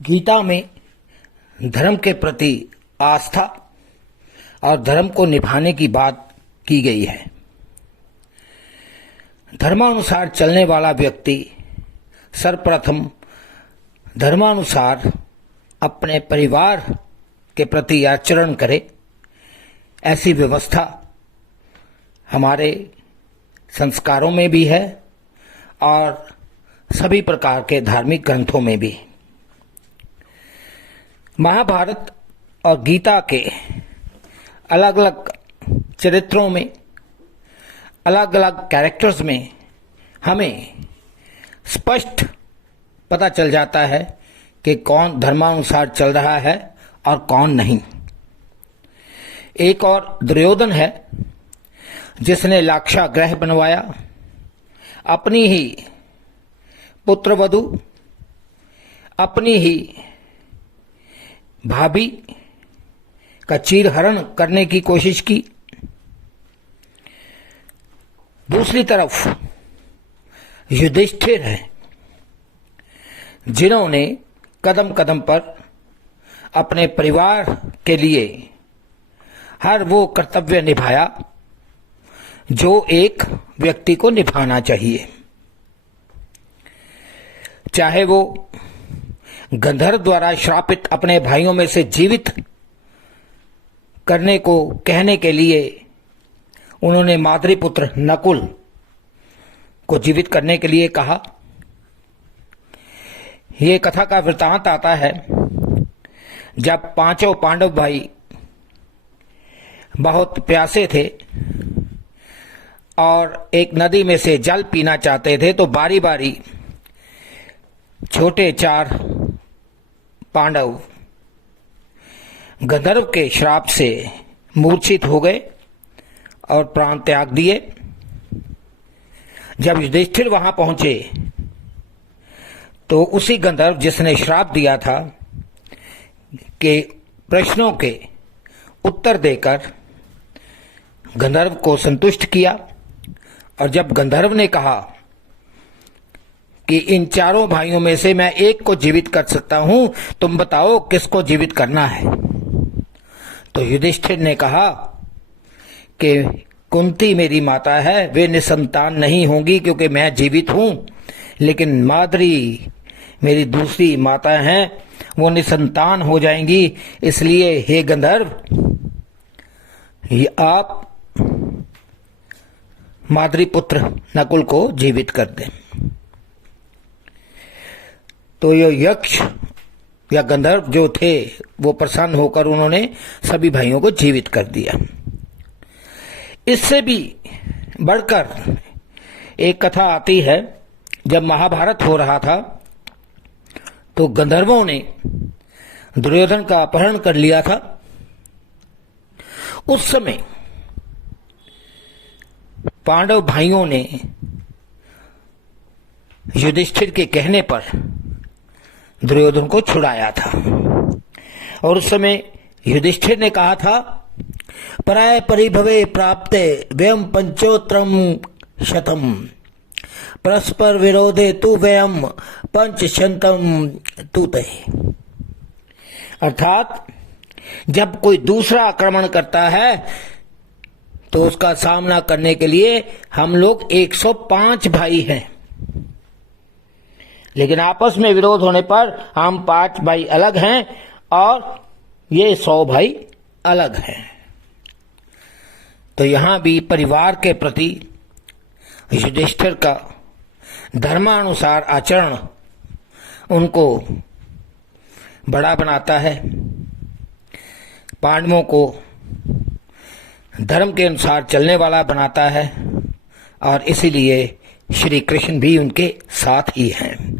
गीता में धर्म के प्रति आस्था और धर्म को निभाने की बात की गई है। धर्मानुसार चलने वाला व्यक्ति सर्वप्रथम धर्मानुसार अपने परिवार के प्रति आचरण करे, ऐसी व्यवस्था हमारे संस्कारों में भी है और सभी प्रकार के धार्मिक ग्रंथों में भी। महाभारत और गीता के अलग अलग चरित्रों में, अलग अलग कैरेक्टर्स में हमें स्पष्ट पता चल जाता है कि कौन धर्मानुसार चल रहा है और कौन नहीं। एक और दुर्योधन है जिसने लाक्षागृह बनवाया, अपनी ही पुत्रवधू, अपनी ही भाभी का चीरहरण करने की कोशिश की। दूसरी तरफ युधिष्ठिर है जिन्होंने कदम कदम पर अपने परिवार के लिए हर वो कर्तव्य निभाया जो एक व्यक्ति को निभाना चाहिए, चाहे वो गंधर्व द्वारा श्रापित अपने भाइयों में से जीवित करने को कहने के लिए उन्होंने माद्रीपुत्र नकुल को जीवित करने के लिए कहा। ये कथा का वृतांत आता है जब पांचों पांडव भाई बहुत प्यासे थे और एक नदी में से जल पीना चाहते थे, तो बारी बारी छोटे चार पांडव गंधर्व के श्राप से मूर्छित हो गए और प्राण त्याग दिए। जब युधिष्ठिर वहां पहुंचे तो उसी गंधर्व जिसने श्राप दिया था के प्रश्नों के उत्तर देकर गंधर्व को संतुष्ट किया। और जब गंधर्व ने कहा कि इन चारों भाइयों में से मैं एक को जीवित कर सकता हूं, तुम बताओ किसको जीवित करना है, तो युधिष्ठिर ने कहा कि कुंती मेरी माता है, वे निसंतान नहीं होंगी क्योंकि मैं जीवित हूं, लेकिन माद्री मेरी दूसरी माता हैं, वो निसंतान हो जाएंगी। इसलिए हे गंधर्व, आप माद्री पुत्र नकुल को जीवित कर दें। तो ये यक्ष या गंधर्व जो थे वो प्रसन्न होकर उन्होंने सभी भाइयों को जीवित कर दिया। इससे भी बढ़कर एक कथा आती है, जब महाभारत हो रहा था तो गंधर्वों ने दुर्योधन का अपहरण कर लिया था। उस समय पांडव भाइयों ने युधिष्ठिर के कहने पर दुर्योधन को छुड़ाया था। और उस समय युधिष्ठिर ने कहा था, पराय परिभवे प्राप्ते व्यम पंचोत्रम शतम, परस्पर विरोधे तु व्यम पंचशतम तुते। अर्थात जब कोई दूसरा आक्रमण करता है तो उसका सामना करने के लिए हम लोग 105 भाई हैं, लेकिन आपस में विरोध होने पर हम 5 भाई अलग हैं और ये 100 भाई अलग हैं। तो यहां भी परिवार के प्रति युधिष्ठिर का धर्मानुसार आचरण उनको बड़ा बनाता है, पांडवों को धर्म के अनुसार चलने वाला बनाता है, और इसीलिए श्री कृष्ण भी उनके साथ ही हैं।